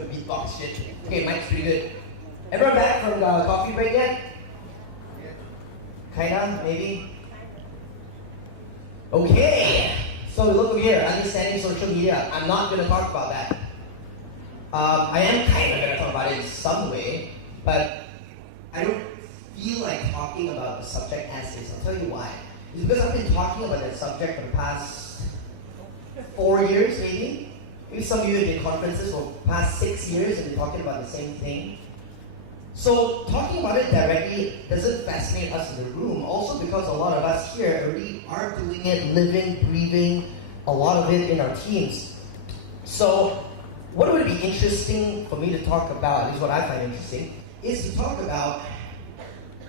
Beatbox shit. Okay, mic's pretty good. Everyone back from the coffee break yet? Kinda, maybe? Okay. So look over here, understanding social media. I'm not gonna talk about that. I am kind of gonna talk about it in some way, but I don't feel like talking about the subject as is. I'll tell you why. It's because I've been talking about that subject for the past 4 years, maybe. Maybe some of you have been in conferences for the past 6 years and been talking about the same thing. So talking about it directly doesn't fascinate us in the room, also because a lot of us here already are doing it, living, breathing, a lot of it in our teams. So what would be interesting for me to talk about, at least what I find interesting, is to talk about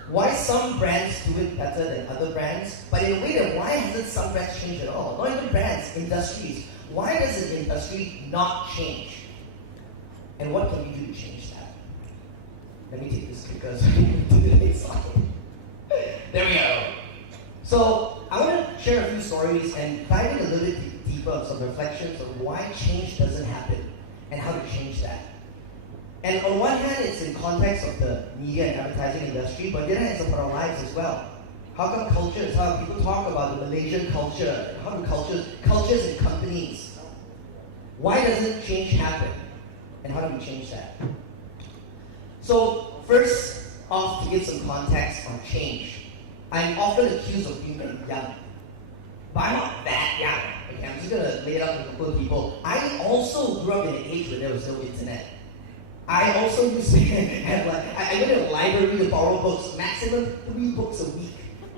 why some brands do it better than other brands, but in a way that why hasn't some brands changed at all? Not even brands, industries. Why does an industry not change? And what can we do to change that? Let me take this clicker so I can do the next slide. There we go. So I want to share a few stories and dive in a little bit deeper on some reflections on why change doesn't happen and how to change that. And on one hand, it's in context of the media and advertising industry, but the other hand, it's about our lives as well. How come cultures, how people talk about the Malaysian culture, how do cultures in companies, why doesn't change happen? And how do we change that? So first off, to give some context on change, I'm often accused of being very young. But I'm not that young. Okay, I'm just going to lay it out to a couple of people. I also grew up in an age where there was no internet. I also used to have I went to a library to borrow books, maximum 3 books a week.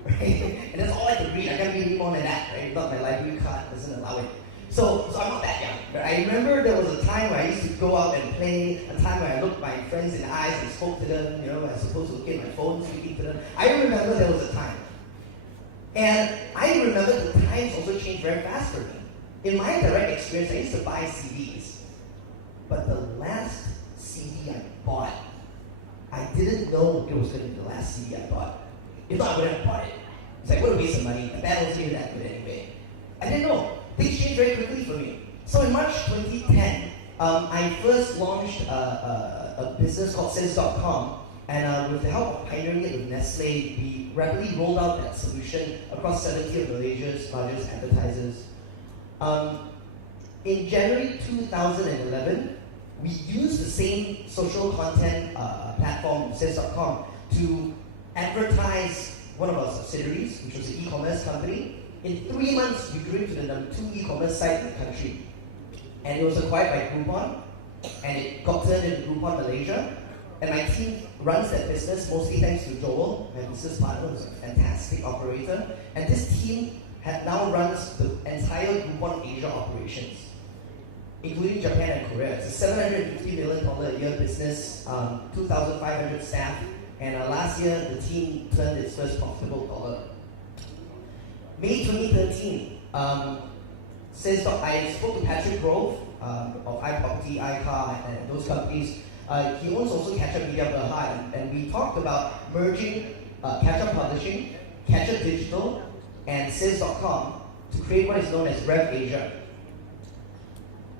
Right? And that's all I could read. I can't read any more than that, right? Not my library card doesn't allow it. So I'm not that young. But I remember there was a time where I used to go out and play, a time where I looked my friends in the eyes and spoke to them, as opposed to looking at my phone, speaking to them. I remember there was a time. And I remember the times also changed very fast for me. In my direct experience, I used to buy CDs. But the last CD I bought, I didn't know it was going to be the last CD I bought. If not, I wouldn't have bought it. It's like, what a waste of money. The band wasn't even that good anyway. I didn't know. Things changed very quickly for me. So in March 2010, I first launched a business called Sense.com, and with the help of pioneering it with Nestle, we rapidly rolled out that solution across 70 of Malaysia's largest advertisers. In January 2011, we used the same social content platform, Sense.com, to advertise one of our subsidiaries, which was an e-commerce company. In 3 months, we grew to the number 2 e-commerce site in the country. And it was acquired by Groupon, and it got turned into Groupon Malaysia. And my team runs that business, mostly thanks to Joel, my business partner, who's a fantastic operator. And this team now runs the entire Groupon Asia operations, including Japan and Korea. It's a $750 million a year business, 2,500 staff, and last year the team turned its first profitable dollar. May 2013, I spoke to Patrick Grove of iProperty, iCar, and those companies. He owns also Catch-Up Media Berhad, and we talked about merging Catch-Up Publishing, Catch-Up Digital, and Sales.com to create what is known as Rev Asia.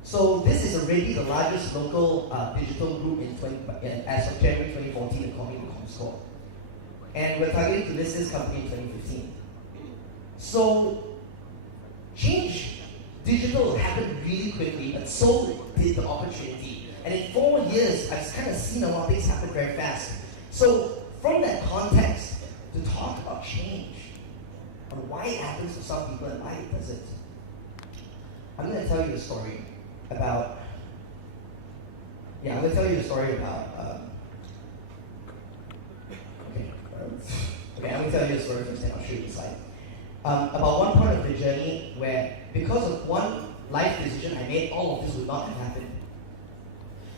So this is already the largest local digital group as of January 2014 according to Comscore. And we're targeting to list this company in 2015. So change, digital happened really quickly, but so did the opportunity. And in 4 years, I've kind of seen a lot of things happen very fast. So from that context, to talk about change, and why it happens to some people and why it doesn't, I'm going to tell you a story about, I'm going to tell you a story about, I'm going to tell you a story first, and I'll show you the slide. About one point of the journey where, because of one life decision I made, all of this would not have happened.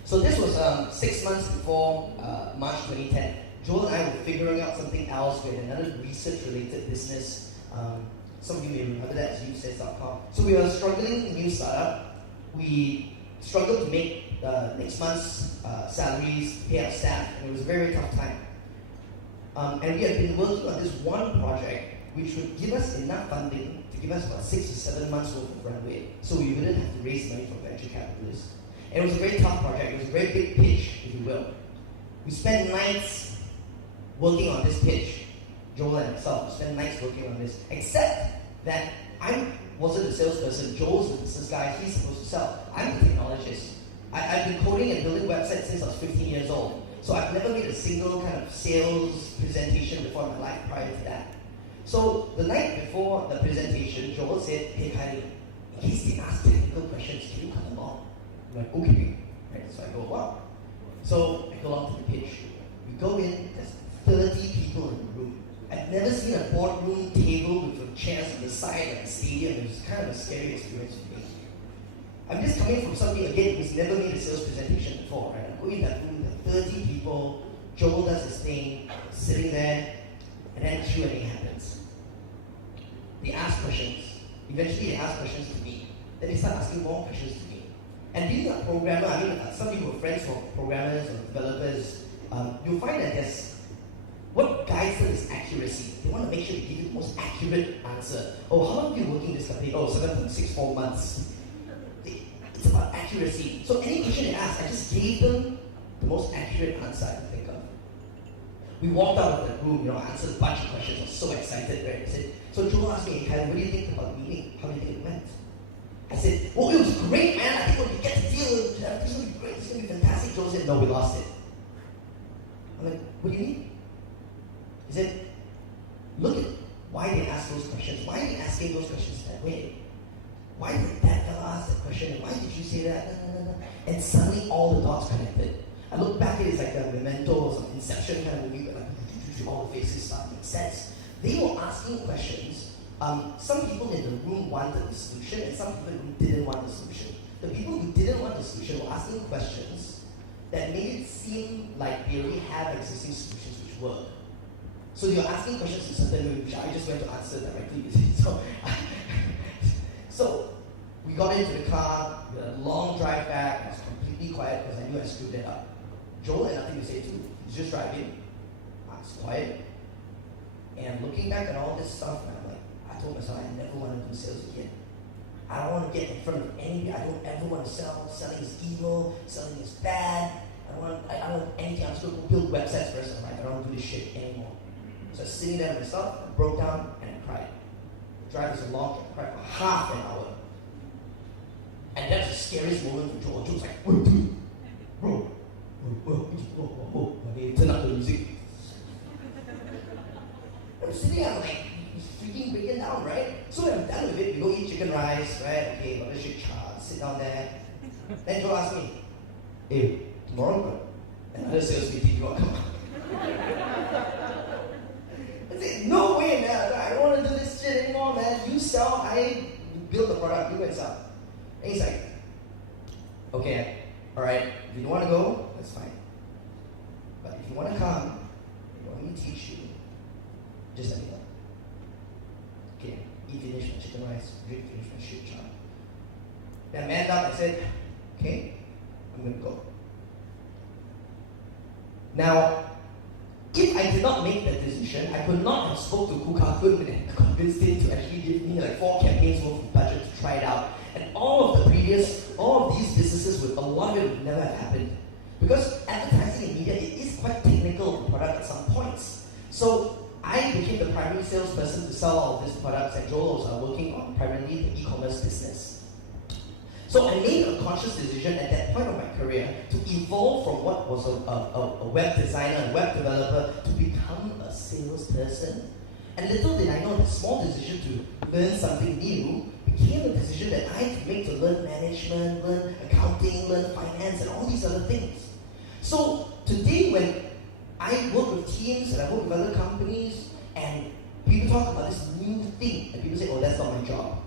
So this was 6 months before March 2010. Joel and I were figuring out something else. We had another research-related business. Some of you may remember that as Sense.com. So we were struggling, a new startup. We struggled to make next month's salaries, pay our staff, and it was a very tough time. And we had been working on this one project which would give us enough funding to give us about 6 to 7 months worth of runway, so we wouldn't have to raise money from venture capitalists. And it was a very tough project. It was a very big pitch, if you will. We spent nights working on this pitch. Joel and myself spent nights working on this. Except that I wasn't a salesperson. Joel's the business guy. He's supposed to sell. I'm the technologist. I've been coding and building websites since I was 15 years old. So I've never made a single kind of sales presentation before in my life prior to that. So the night before the presentation, Joel said, "Hey Khailee, in case they ask technical questions, can you come along?" I'm like, "Okay." Right, so I go along. So I go along to the pitch. We go in, there's 30 people in the room. I've never seen a boardroom table with chairs on the side like a stadium. It was kind of a scary experience for me. I'm just coming from something, again, who's never made a sales presentation before, right? I go in that room, there are 30 people, Joel does his thing, sitting there, and then Q&A happens. They ask questions. Eventually they ask questions to me. Then they start asking more questions to me. And being a programmer, I mean, some people are friends for programmers or developers, you'll find that what guides them is accuracy. They want to make sure they give you the most accurate answer. Oh, how long have you been working in this company? Oh, 7.64 months. It's about accuracy. So any question they ask, I just gave them the most accurate answer I could think of. We walked out of the room, answered a bunch of questions. I was so excited, right? I said, so Joel asked me, "Hey, what do you think about the meeting? How do you think it went?" I said, "Well, it was great, man. I think when we get to deal with it, it's going to be great. It's going to be fantastic." Joel said, "No, we lost it." I'm like, "What do you mean?" He said, "Look at why they ask those questions. Why are they asking those questions that way? Why did that fellow ask that question? And why did you say that? No. And suddenly all the dots connected. I look back at it, it's like a Memento or some Inception kind of movie, but like all the faces start to make sense. They were asking questions. Some people in the room wanted the solution, and some people in the room didn't want the solution. The people who didn't want the solution were asking questions that made it seem like they already have existing solutions which work. So they were asking questions in certain way, which I just went to answer directly. So we got into the car, we had a long drive back. I was completely quiet because I knew I screwed it up. Joel had nothing to say too. He's just driving. I was quiet. And looking back at all this stuff, I'm like, I told myself I never want to do sales again. I don't want to get in front of anybody. I don't ever want to sell. Selling is evil. Selling is bad. I don't want anything. I'm just going to build websites for the rest of my life. I don't want to do this shit anymore. So I was sitting there myself, I broke down, and I cried. The drive was a long drive, I cried for half an hour. And that's the scariest moment for Joel. Joel's like, "Wait, dude, bro, whoa. Okay, turn up the music." I'm sitting there, I'm like, freaking breaking down, right? So when I'm done with it, we go eat chicken rice, right? Okay, what does your chart? Sit down there. Then Joel asked me, "Hey, tomorrow, bro, another sales meeting, you want to come out?" I said, "No way, man. I don't want to do this shit anymore, man. You sell, I build the product, you go and sell." And he's like, "Okay, alright, if you don't want to go, that's fine. But if you want to come, you want me to teach you, just let me know. Okay, eat finish my chicken rice, drink finish my shit chart." Then I manned up, I said, "Okay, I'm going to go." Now, if I did not make that decision, I could not have spoke to Kuka-kun and convinced him to actually give me like 4 campaigns worth of budget to try it out. And all of these businesses, a lot of it would never have happened. Because advertising and media, it is quite technical product at some points. So I became the primary salesperson to sell all of these products, and Joel was working on primarily the e-commerce business. So I made a conscious decision at that point of my career to evolve from what was a web designer and web developer to become a salesperson. And little did I know, the small decision to learn something new became a decision that I had to make to learn management, learn accounting, learn finance, and all these other things. So today when I work with teams and I work with other companies and people talk about this new thing and people say, "Oh, that's not my job.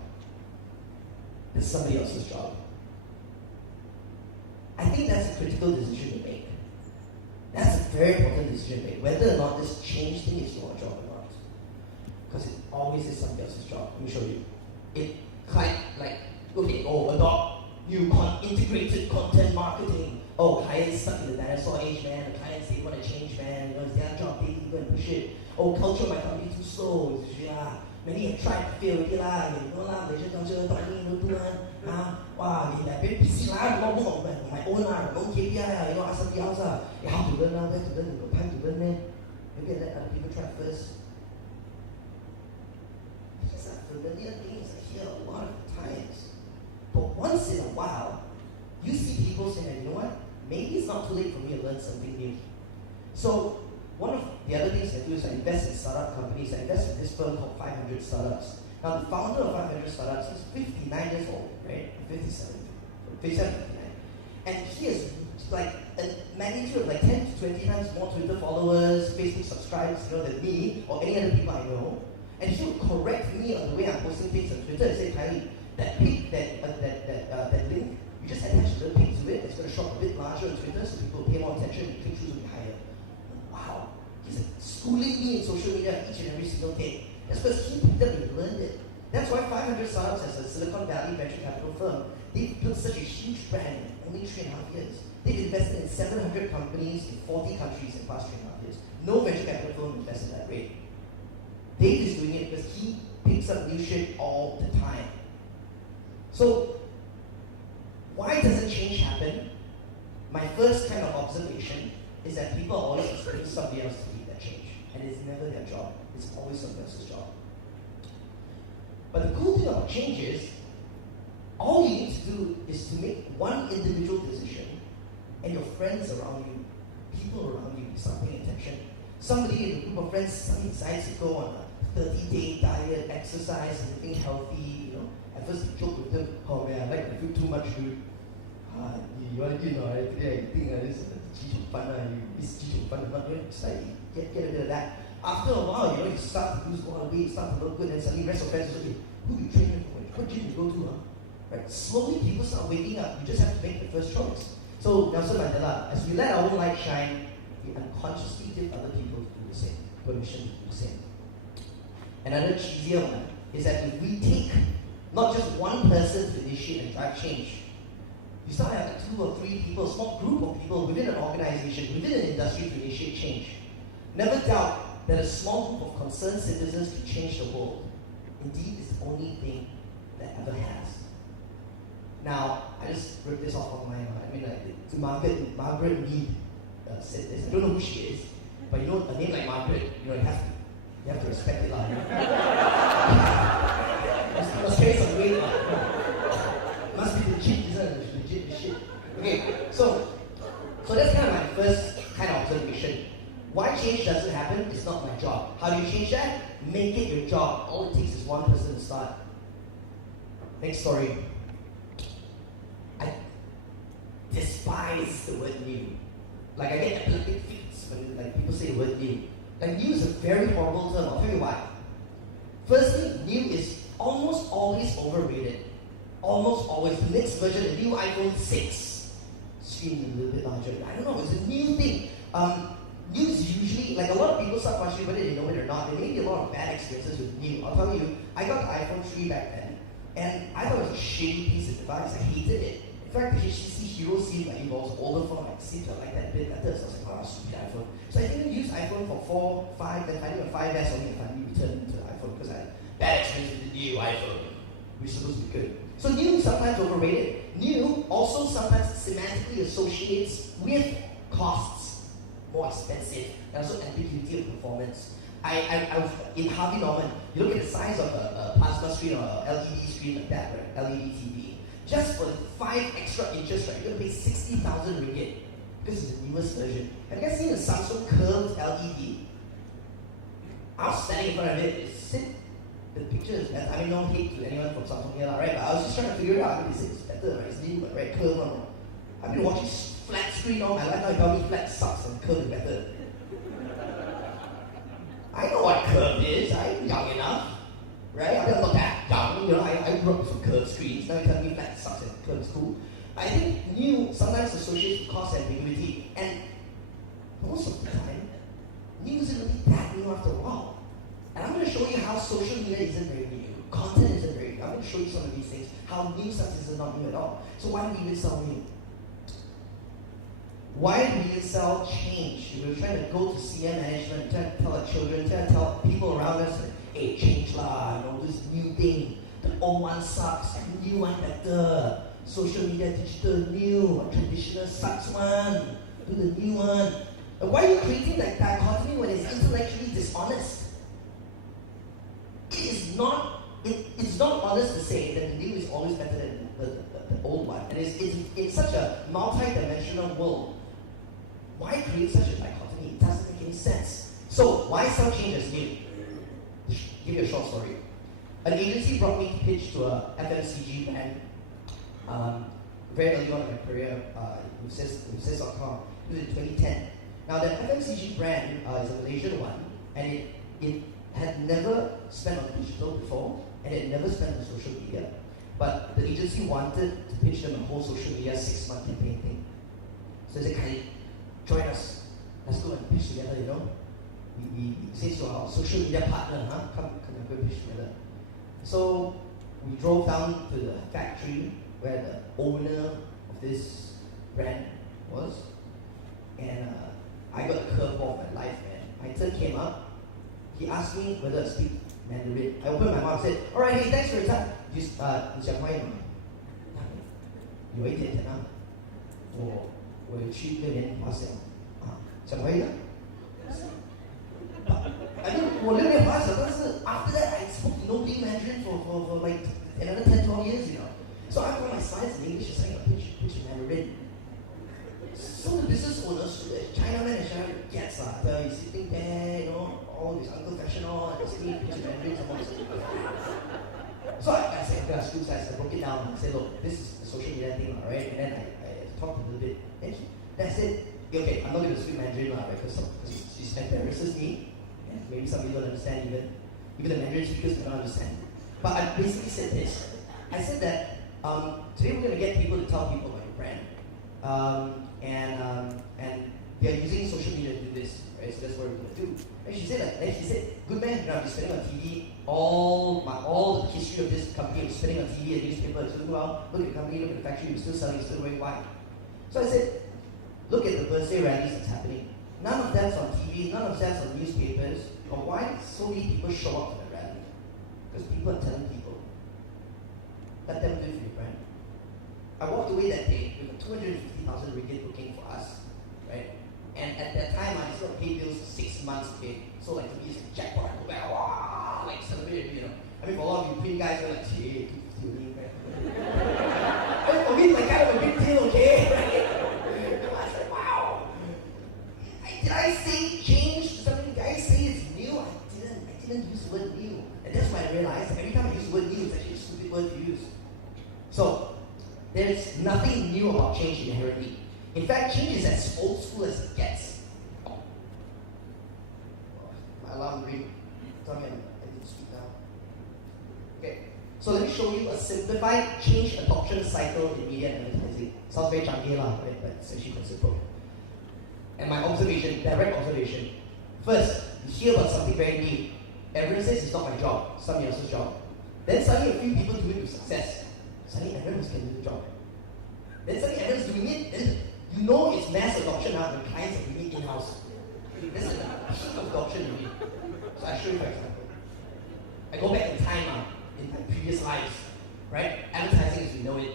It's somebody else's job." I think that's a critical decision to make. That's a very important decision to make, whether or not this change thing is your job or not. Because it always is somebody else's job. Let me show you. It adopt new integrated content marketing. Oh, clients stuck in the dinosaur age, man. The clients, they want to change, man. It's their job, they go and push it. Oh, culture might company too slow. Yeah. Many have tried to fail already lah. Malaysia culture, tak boleh, tuan. Wow, you're very busy lah, a lot more on my own lah, no KPI lah, ask somebody else lah. How to learn now, where to learn, you got time to learn there. Maybe let other people try first. These are familiar things I hear a lot of times. But once in a while, you see people saying, you know what, maybe it's not too late for me to learn something new. So, one of the other things I do is I invest in startup companies. I invest in this firm called 500 Startups. Now, the founder of 500 Startups is 59 years old, right? 57, 59. And he has like a magnitude of like 10 to 20 times more Twitter followers, Facebook subscribers, than me or any other people I know. And he will correct me on the way I'm posting things on Twitter and say, Khailee, that link, that link, you just attach a little pig to it. It's going to show up a bit larger on Twitter so people pay more attention and click through to be higher. Wow, he's like schooling me in social media each and every single day. That's because he picked up and learned it. That's why 500 Startups as a Silicon Valley venture capital firm, they've built such a huge brand in only 3.5 years. They've invested in 700 companies in 40 countries in the past 3.5 years. No venture capital firm invests at that rate. Dave is doing it because he picks up new shit all the time. So, why doesn't change happen? My first kind of observation is that people are always expecting somebody else to lead that change. And it's never their job. It's always somebody else's job. But the cool thing about change is, all you need to do is to make one individual decision, and your friends around you, people around you, start paying attention. Somebody in a group of friends suddenly decides to go on a 30-day diet, exercise, living healthy, At first you joke with them, oh man, I like to do too much food. You want to eat, today I think this is you miss not slightly get a bit of that. After a while, you start to lose a lot of weight, start to look good, and suddenly the rest of friends will say, who do you train for? What gym do you go to? Right? Slowly people start waking up. You just have to make the first choice. So Nelson Mandela, as we let our own light shine, we unconsciously give other people to do the same, permission to do the same. Another cheesier one is that if we take not just one person to initiate and drive change, you start having 2 or 3 people, a small group of people within an organization, within an industry to initiate change. Never doubt that a small group of concerned citizens can change the world. Indeed, it's the only thing that ever has. Now, I just ripped this off of my Margaret Mead said this. I don't know who she is, but a name like Margaret, you have to respect it. Must carry some weight. Must be legit, isn't it? Legit shit. Okay, so that's kind of my first kind of observation. Why change doesn't happen is not my job. How do you change that? Make it your job. All it takes is one person to start. Next story. I despise the word new. I get epileptic fits when people say the word new. New is a very horrible term. I'll tell you why. Firstly, new is almost always overrated. Almost always. The next version, the new iPhone 6, screen a little bit larger. I don't know, it's a new thing. New is usually, a lot of people start questioning whether they know it or not. There may be a lot of bad experiences with new. I'll tell you, I got the iPhone 3 back then, and I thought it was a shitty piece of device. I hated it. In fact, the HTC Hero seemed like it was older phone. I seemed to like that a bit better. So I was like, oh, stupid iPhone. So I didn't use iPhone for 4, 5, then finally on 5S only, I finally returned to the iPhone because I had bad experience with the new iPhone, which is supposed to be good. So new is sometimes overrated. New also sometimes semantically associates with costs, more expensive, and also ambiguity of performance. I was in Harvey Norman. You look at the size of a plasma screen or a LED screen like that, right? LED TV. Just for 5 extra inches, right? You're gonna pay 60,000 ringgit because it's the newest version. Have you guys seen a Samsung curved LED? I was standing in front of it. The picture is better. I mean, no hate to anyone from Samsung here, right? But I was just trying to figure it out. It's better, right? It's new, right? Curve one. I've been watching flat screen all my life. Now you tell me flat sucks and curve is better. I know what curve is. I'm young enough, right? I'm not that young. I grew up with some curved screens. Now you tell me flat sucks and curve is cool. I think new sometimes associates with cost and ambiguity, and most of the time, new isn't really that new after a while. And I'm going to show you how social media isn't very new. Content isn't very new. I'm going to show you some of these things, how new stuff is not new at all. So why do we even sell new? Why do we even sell change? We're trying to go to senior management, trying to tell our children, trying to tell people around us, hey, change lah, this new thing. the old one sucks, and new one better. Social media, digital, new, traditional sucks one. Do the new one. And why are you creating that dichotomy when it's intellectually dishonest? It's not honest to say that the new is always better than the old one. And it's such a multi-dimensional world. Why create such a dichotomy? It doesn't make any sense. So why sell change as new? Give you a short story. An agency brought me to pitch to a FMCG brand very early on in my career, with Sis.com. It was in 2010. Now that FMCG brand is a Malaysian one, and it had never spent on digital before, and it never spent on social media. But the agency wanted to pitch them a whole social media 6-month campaign thing. So they said, Khailee, join us. Let's go and pitch together, you know. Since you're our social media partner, come and go pitch together. So we drove down to the factory where the owner of this brand was, and I got a curveball of my life, man. My turn came up. He asked me whether I speak Mandarin. I opened my mouth and said, "All right, hey, thanks for your time. 你讲华语吗？有一点点啊，我有去6年华小啊，讲华语的。I mean, 我6年华小，但是 after that I spoke nobody Mandarin for like another 10-12 years, you know. So I put my slides in English and saying a pitch in Mandarin. So the business owners, Chinaman and China gets he's sitting there, you know, all this uncle fashion on, and sitting pitch in Mandarin, some of this. So I said, okay, school size, I broke it down and said, look, this is the social media thing, alright? And then I talked a little bit. Then I said, okay, I'm not going to speak Mandarin because it embarrasses me. And maybe some people don't understand even the Mandarin speakers don't understand. But I basically said this. I said that today we're going to get people to tell people about your brand. And they are using social media to do this, right? So that's what we're going to do. And she said, good man, you know, I've been spending on TV, all the history of this company, I'm spending on TV and newspaper, it's doing well. Look at the company, look at the factory, we're still selling, it's still going wide. So I said, look at the birthday rallies that's happening. None of that's on TV, none of that's on newspapers. But why so many people show up to the rally? Because people are telling people. Let them do it for your brand. I walked away that day with a 250,000 ringgit booking for us, right? And at that time, I still pay bills 6 months to pay. So like to me, it's a jackpot. I go back, wow, like celebrate, you know. I mean, for a lot of you print guys, are like, hey, 250 only, right? For me, it's like kind of a big deal, okay? I said, wow. Did I say change? Something did I say it's new? I didn't use the word new. And that's why I realized that every time I use the word new, it's actually a stupid word to use. So, there's nothing new about change inherently. In fact, change is as old school as it gets. My alarm ring. Tell me I need to speak now. Okay, so let me show you a simplified change adoption cycle in media and advertising. Sounds very junky, right? But it's actually quite simple. And my observation, direct observation. First, you hear about something very new. Everyone says it's not my job, somebody else's job. Then suddenly a few people do it with success. Suddenly everyone can do the job. Then suddenly everyone's doing it, then you know it's mass adoption now when clients are doing it in-house. This is the peak of adoption you need. So I show you for example. I go back in time in my previous lives, right? Advertising as we know it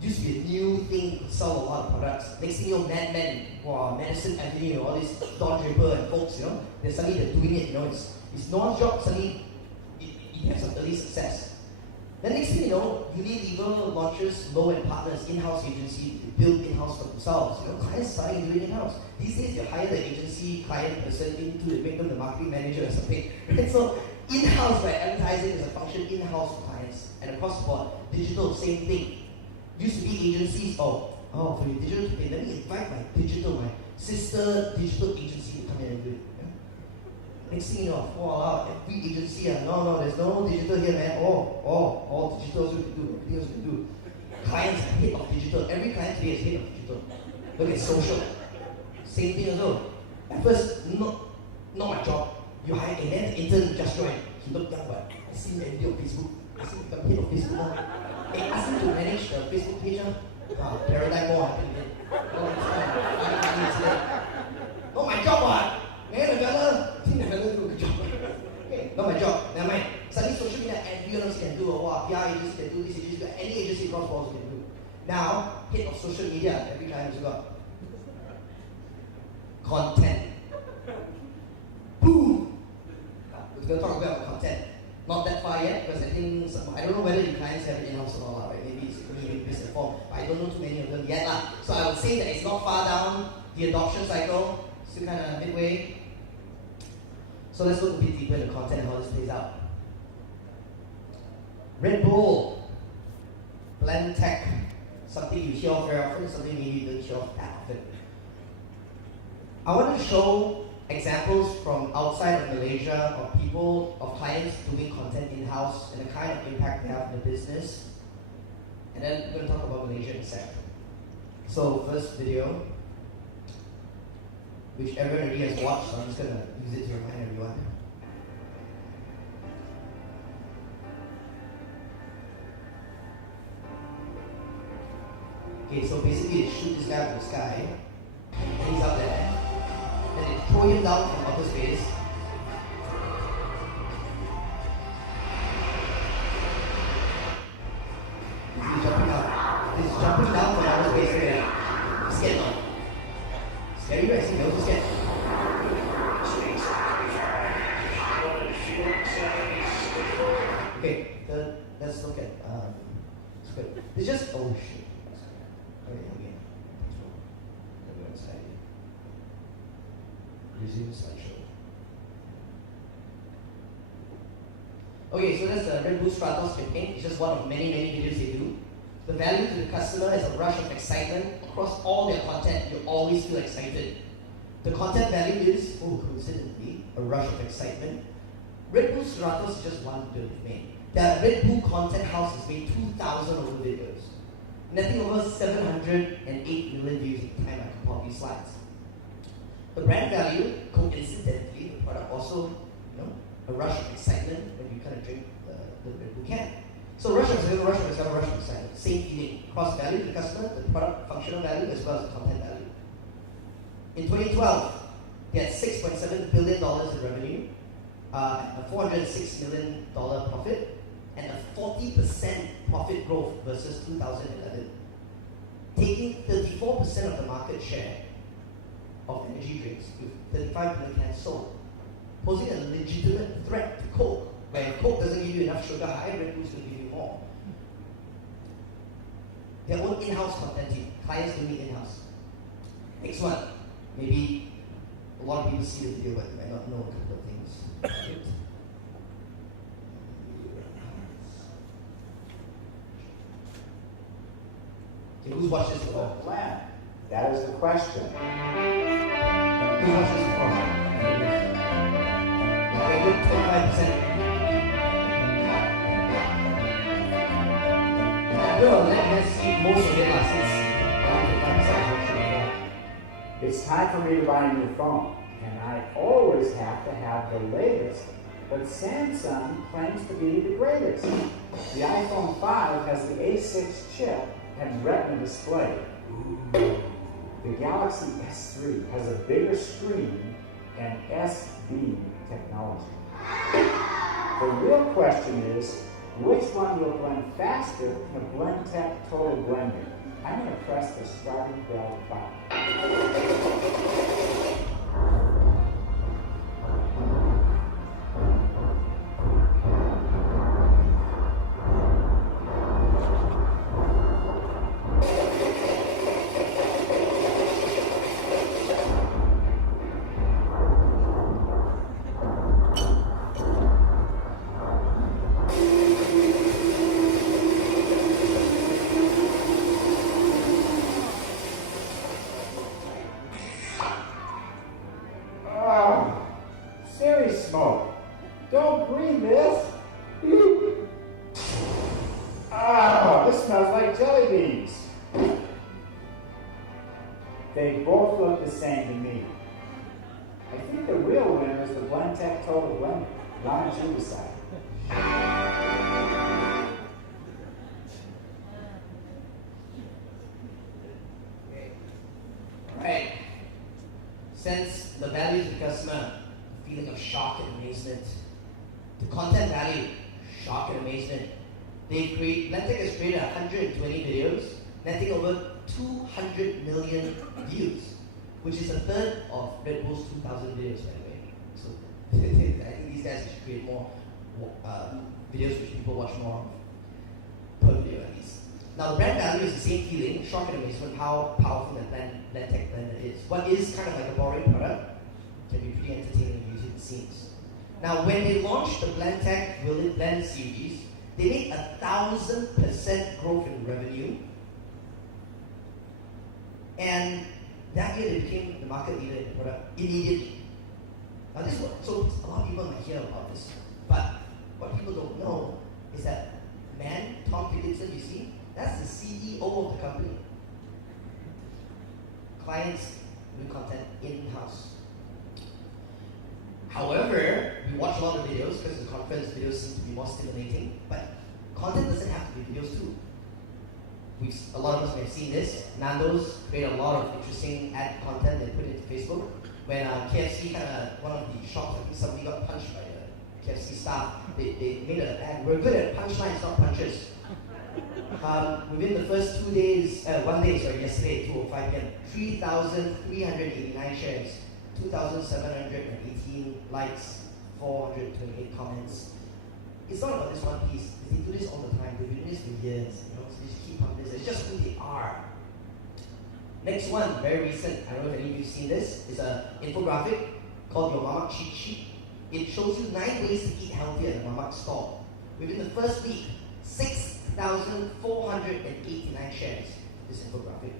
used to be a new thing, could sell a lot of products. Next thing you know, Mad Men, Madison Avenue, all these Don Draper and folks, you know, they're doing it, you know, it's no one's job, suddenly it has some early success. Then next thing you know, Unilever launches low-end partners, in-house agency, they build in-house for themselves. You know, clients starting doing in-house. These days they hire the agency client person into to make them the marketing manager or something. Right? So in-house, right, advertising is a function in-house for clients. And across the board, digital, same thing. Used to be agencies, for your digital campaign, let me invite my sister digital agency to come in and do it. Next thing you know, every agency, no, there's no digital here, man. All digital is we can do, everything else we can do. Clients are head of digital. Every client today is head of digital. Look at social. Same thing as well. At first, not my job. You hire a man intern just joined. He looked young, but I see him every day on Facebook. I see him become head of Facebook now. Hey, ask him to manage the Facebook page. Paradigm more happen again. Not my job, what? Man, the fella, I think the fella do a good job. Okay, not my job. Never mind. Suddenly social media, everyone else can do Content. Boom! We're going to talk about content. Not that far yet, because I think I don't know whether you clients have it in-house or not, right? Maybe it's only business form, but I don't know too many of them yet. So I would say that it's not far down the adoption cycle, still kind of midway. So let's look a bit deeper into content and how this plays out. Red Bull, blend tech, something you hear of very often, something maybe you don't hear of that often. I want to show examples from outside of Malaysia of people, of clients doing content in-house and the kind of impact they have in the business. And then we're going to talk about Malaysia in a sec. So first video, which everyone already has watched, so I'm just going to use it to remind everyone. Okay, so basically they shoot this guy from the sky, and he's up there. Then they throw him down from outer space. He's jumping out. He's jumping down from outer space there. He's scared now. Scary, right? See, they're also scared. Okay, let's look at it's just oh shit. Okay, again. Everyone's hiding. Resume slideshow. Okay, so that's the Red Bull Stratos campaign. It's just one of many videos they do. The value to the customer is a rush of excitement. Across all their content, you always feel excited. The content value is, coincidentally, a rush of excitement. Red Bull Stratos is just one video they've made. The Red Bull Content House has made 2,000 over videos. Netting over 708 million views at the time I compiled these slides. The brand value, coincidentally, the product also, a rush of excitement when you kind of drink the Red Bull can. So rush of excitement, rush of excitement. Same feeling. Cross value to the customer, the product functional value as well as the content value. In 2012, they had $6.7 billion in revenue, a $406 million profit, and a 40% profit growth versus 2011, taking 34% of the market share of energy drinks with 35 million cans sold, posing a legitimate threat to Coke, where Coke doesn't give you enough sugar high, Red Bull's going to give you more. Their own in-house content team, clients doing it in-house. Next one, maybe a lot of people see the video but you might not know a couple of things. Okay, who's watched this before? Plan. That is the question. Who's watched this before? Okay, good, 25%. Good, let's see most of it since 25% It's time for me to buy a new phone, and I always have to have the latest. But Samsung claims to be the greatest. The iPhone 5 has the A6 chip and Retina display. The Galaxy S3 has a bigger screen and S-Beam technology. The real question is, which one will blend faster than a BlendTech Total Blender? I'm going to press the starting bell button. Serious smoke. Don't breathe this. This smells like jelly beans. They both look the same to me. I think the real winner is the BlendTech Total Blender. Why don't you decide? Alright. Sense the value to the customer. Feeling of shock and amazement. The content value, shock and amazement. BlendTech has created 120 videos, netting over 200 million views, which is a third of Red Bull's 2,000 videos, by the way. So I think these guys should create more videos which people watch more per video at least. Now the brand value is the same feeling, shock and amazement how powerful the Blendtec blender is. What is kind of like a boring product can be pretty entertaining and using it seems. Now when they launched the Blendtec Will It Blend series, they made 1,000% growth in revenue, and that year they became the market leader in the product immediately. Now this one, so a lot of people might hear about this, but what people don't know is that man, Tom Dickinson, you see, that's the CEO of the company. Clients do content in-house. However, we watch a lot of videos because the conference videos seem to be more stimulating, but content doesn't have to be videos too. A lot of us may have seen this. Nando's create a lot of interesting ad content they put into Facebook. When KFC one of the shops, I think somebody got punched by the KFC staff, they made an ad. We're good at punchlines, not punches. Within the first 2 days, yesterday, 2:05 p.m., 3,389 shares, 2,718 likes, 428 comments. It's not about this one piece. They do this all the time. They've been doing this for years. So they just keep on this. It's just who they are. Next one, very recent. I don't know if any of you have seen this. It's an infographic called Your Mamak Cheat Sheet. It shows you 9 ways to eat healthier at the Mamak store. Within the first week, 6,489 shares. This infographic.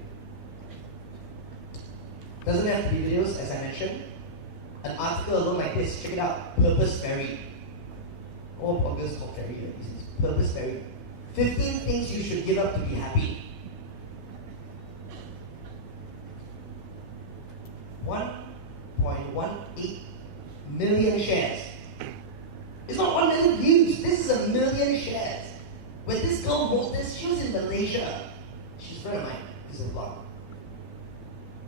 Doesn't have to be videos, as I mentioned. An article alone like this, check it out. Purpose Berry. All bloggers call Berry. Purpose Berry. 15 things you should give up to be happy. 1.18 million shares. It's not 1 million views. This is 1 million shares. When this girl wrote this, she was in Malaysia. She's a friend of mine. This is a blog.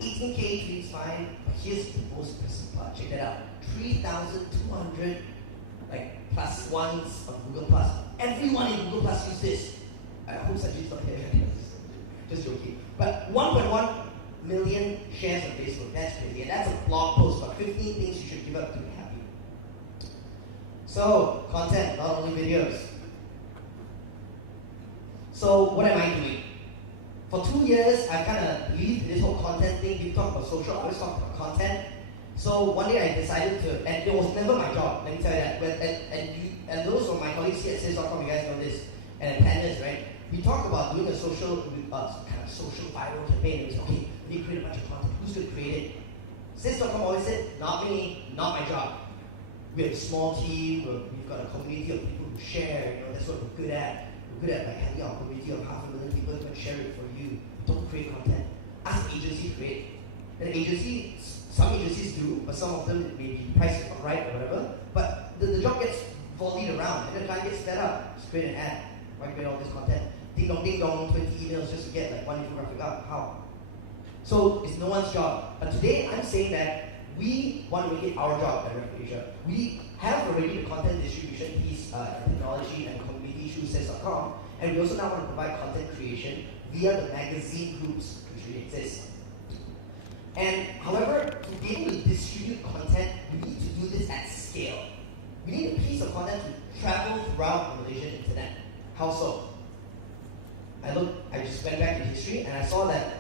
18K tweets fine, but here's the most impressive part. Check that out. 3,200 plus ones on Google Plus. Everyone in Google Plus uses this. I hope Sajid's not here. Just joking. But 1.1 million shares on Facebook. That's crazy. And that's a blog post about 15 things you should give up to be happy. So, content, not only videos. So, what am I doing? For 2 years, I kind of believed in this whole content thing. We talk about social, I always talk about content. So one day I decided to, and it was never my job, let me tell you that. And those were my colleagues here at Sales.com, you guys know this, and at Pandas, right? We talk about doing a social, kind of social viral campaign. It was, okay, we need to create a bunch of content. Who's going to create it? Sales.com always said, not me, not my job. We have a small team, we've got a community of people who share, that's what we're good at. We're good at having a community of 500,000 people who can share it for you. Don't create content. Ask the agency to create. And some agencies do, but some of them may be priced right or whatever. But the job gets volleyed around, and the client gets fed up. Just create an ad. Why create all this content? Ding dong, 20 emails just to get one infographic up. How? So it's no one's job. But today I'm saying that we want to make it our job at Revenue Asia. We have already the content distribution piece, technology and community through Sales.com, and we also now want to provide content creation via the magazine groups which really exist. And however, to be able to distribute content, we need to do this at scale. We need a piece of content to travel throughout the Malaysian internet. How so? I just went back in history and I saw that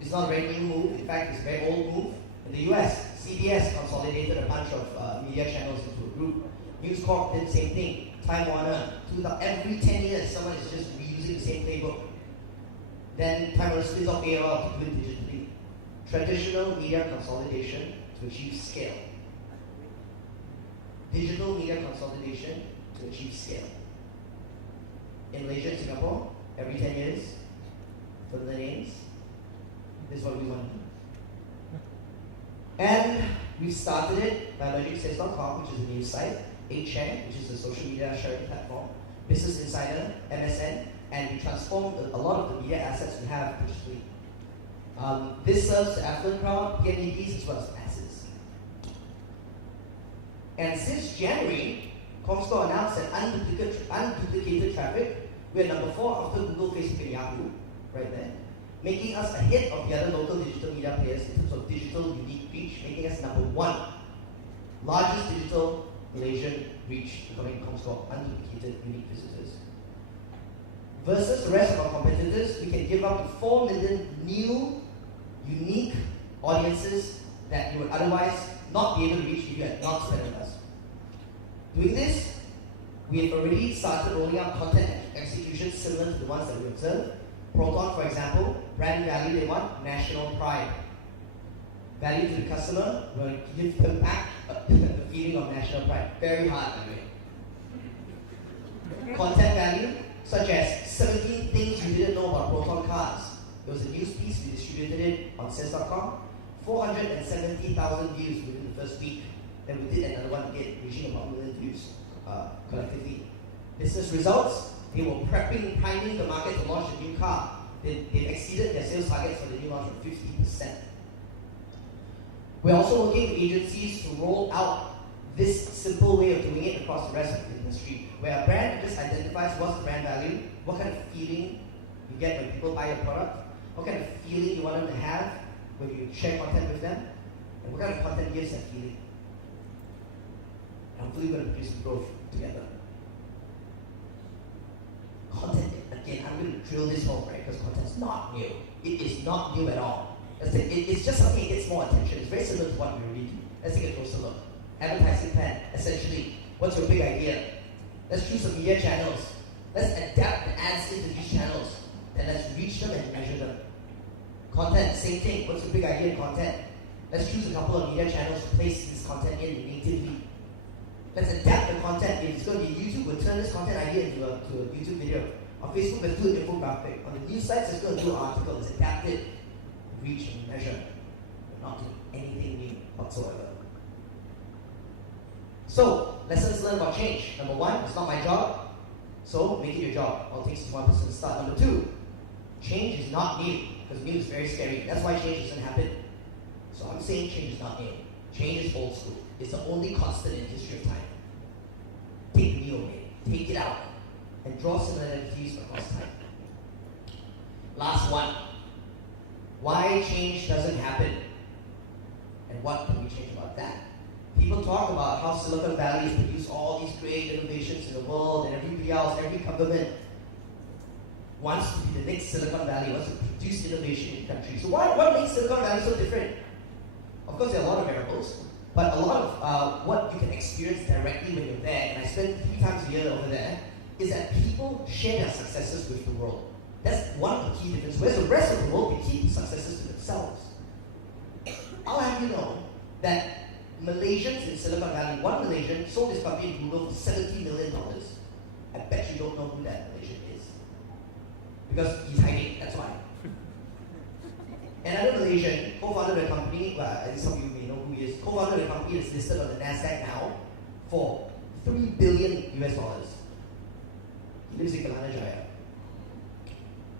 it's not a very new move. In fact, it's a very old move. In the US, CBS consolidated a bunch of media channels into a group. News Corp did the same thing. Time Warner, every 10 years, someone is just reusing the same playbook. Then Time Warner splits off AOL to do it digitally. Traditional media consolidation to achieve scale. Digital media consolidation to achieve scale. In Malaysia and Singapore, every 10 years, for the names, this is what we want to do. And we started it by merging Sales.com, which is a news site, 8Share, which is a social media sharing platform, Business Insider, MSN, and we transformed a lot of the media assets we have digitally. This serves the affluent crowd, PMDPs, as well as masses. And since January, Comscore announced that unduplicated traffic, we're number 4 after Google, Facebook, and Yahoo, right there. making us ahead of the other local digital media players in terms of digital unique reach, making us number 1. Largest digital Malaysian reach, according to Comscore, unduplicated unique visitors. Versus the rest of our competitors, we can give up to 4 million new, unique audiences that you would otherwise not be able to reach if you had not spent with us. Doing this, we have already started rolling out content executions similar to the ones that we observed. Proton, for example, brand value they want, national pride. Value to the customer, will give them back the feeling of national pride. Very hard, by the way. Content value, such as 17 things you didn't know about Proton cars. There was a news piece, we distributed it on sense.com. 470,000 views within the first week. Then we did another one again, reaching about 1 million views collectively. Business results, they were priming the market to launch a new car. They've exceeded their sales targets for the new launch of 50%. We're also working with agencies to roll out this simple way of doing it across the rest of the industry, where a brand just identifies what's the brand value, what kind of feeling you get when people buy your product, what kind of feeling you want them to have when you share content with them, and what kind of content gives that feeling. And hopefully we're going to produce some growth together. Content, again, I'm going to drill this home, right? Because content's not new. It is not new at all. It's just something that gets more attention. It's very similar to what we already do. Let's take a closer look. Advertising plan, essentially, what's your big idea? Let's choose some media channels. Let's adapt the ads into these channels. And let's reach them and measure them. Content, same thing. What's your big idea in content? Let's choose a couple of media channels to place this content in natively. Let's adapt the content. If it's going to be YouTube, we'll turn this content idea into a YouTube video. On Facebook, let's do an infographic. On the news sites, let's go and do an article. Let's adapt it, reach and measure. We're not doing anything new whatsoever. So, lessons learned about change. Number 1, it's not my job, so make it your job. All it takes is 1 person to start. Number 2, change is not new, because new is very scary. That's why change doesn't happen. So I'm saying change is not new. Change is old school. It's the only constant in the history of time. Take the new away, take it out, and draw similarities across time. Last one. Why change doesn't happen? And what can we change about that? People talk about how Silicon Valley has produced all these great innovations in the world, and everybody else, every government wants to be the next Silicon Valley, wants to produce innovation in the country. So what makes Silicon Valley so different? Of course, there are a lot of variables, but a lot of what you can experience directly when you're there, and I spend 3 times a year over there, is that people share their successes with the world. That's one of the key differences. Whereas the rest of the world, they keep successes to themselves. I'll have you know that Malaysians in Silicon Valley, one Malaysian sold his company in Google for $70 million. I bet you don't know who that Malaysian is. Because he's hiding, that's why. Another Malaysian co-founded a company, well, some of you may know who he is, co-founded a company that's listed on the NASDAQ now for $3 billion US. He lives in Kelana Jaya.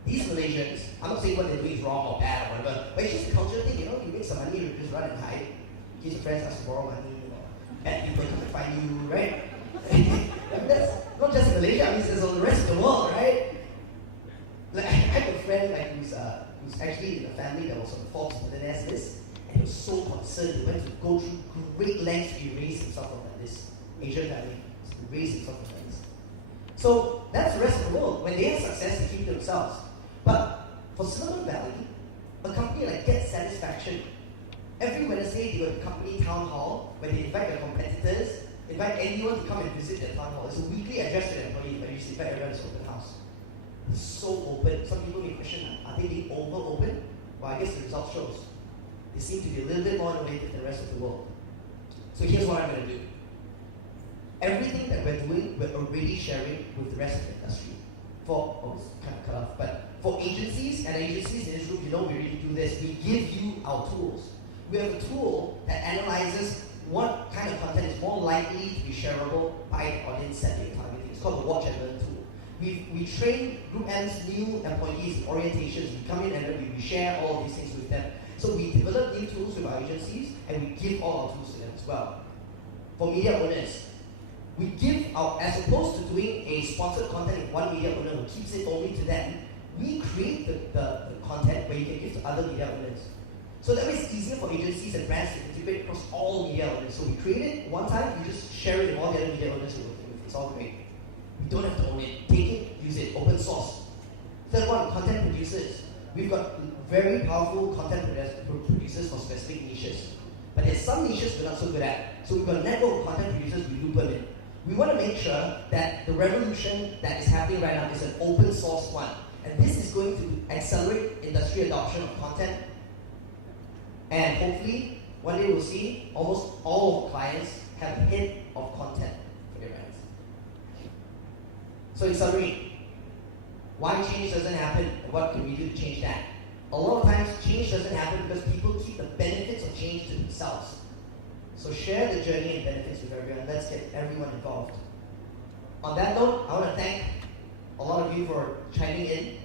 These Malaysians, I'm not saying what they're doing is wrong or bad or whatever, but it's just a cultural thing, you make some money, you just run and hide. In case your friends ask to borrow money, bad people come and find you, right? That's not just in Malaysia, I mean, it's on the rest of the world, right? Like, I have a friend who's actually in a family that was on the Forbes Millionaires list, and he was so concerned, he went to go through great lengths to erase himself from that list. Asian family, to erase himself from that list. So that's the rest of the world. When they have success, they keep to themselves. But for Silicon Valley, a company like Get Satisfaction, every Wednesday they go to company town hall where they invite their competitors, invite anyone to come and visit their town hall. It's a weekly address to their employees, but you just invite everyone to open house. It's so open. Some people may question, are they being over-open? Well, I guess the result shows. They seem to be a little bit more innovative than the rest of the world. So here's what I'm going to do. Everything that we're doing, we're already sharing with the rest of the industry. It's kind of cut off, but for agencies in this group, we already do this. We give you our tools. We have a tool that analyzes what kind of content is more likely to be shareable by the audience that you're targeting. It's called the Watch and Learn tool. We train Group M's new employees in orientations. We come in and then we share all of these things with them. So we develop new tools with our agencies, and we give all our tools to them as well. For media owners, we give our, as opposed to doing a sponsored content with one media owner who keeps it only to them, we create the content where you can give to other media owners. So that way it's easier for agencies and brands to integrate across all media owners. So we create it one time, you just share it with all the other media owners who are working with. It's all great. We don't have to own it. Take it, use it, open source. Third one, content producers. We've got very powerful content producers for specific niches. But there's some niches we're not so good at. So we've got a network of content producers, we loop them in. We want to make sure that the revolution that is happening right now is an open source one. And this is going to accelerate industry adoption of content. And hopefully, one day we'll see almost all of our clients have a hit of content for their brands. So in summary, why change doesn't happen and what can we do to change that? A lot of times, change doesn't happen because people keep the benefits of change to themselves. So share the journey and benefits with everyone. Let's get everyone involved. On that note, I want to thank a lot of you for chiming in,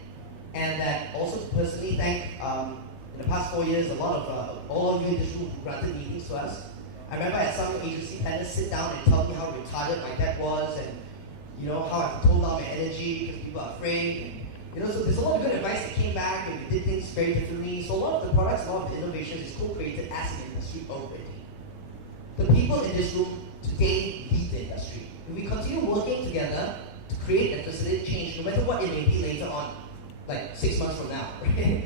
and that also to personally thank, in the past 4 years, a lot of all of you in this room who granted meetings to us. I remember I had some agency planners sit down and tell me how retarded my tech was, and how I've toned down my energy because people are afraid. And, so there's a lot of good advice that came back, and we did things very differently. So a lot of the products, a lot of the innovations is co-created as an industry already. The people in this room today lead the industry. If we continue working together to create and facilitate change, no matter what it may be later on, like 6 months from now, right?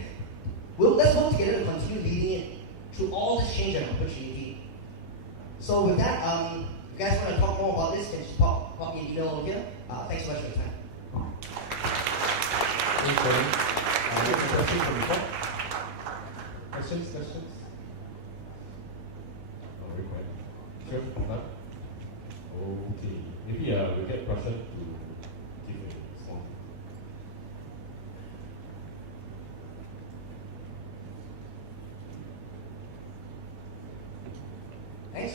Let's work together to continue leading it through all this change and opportunity. So with that, if you guys want to talk more about this, you can just pop me an email over here. Thanks so much for your time. Thanks, Khailee. Next question from the floor. Questions? Oh, very quiet. Sure? None? Okay. Maybe we'll get Prashant to give a small. Thanks.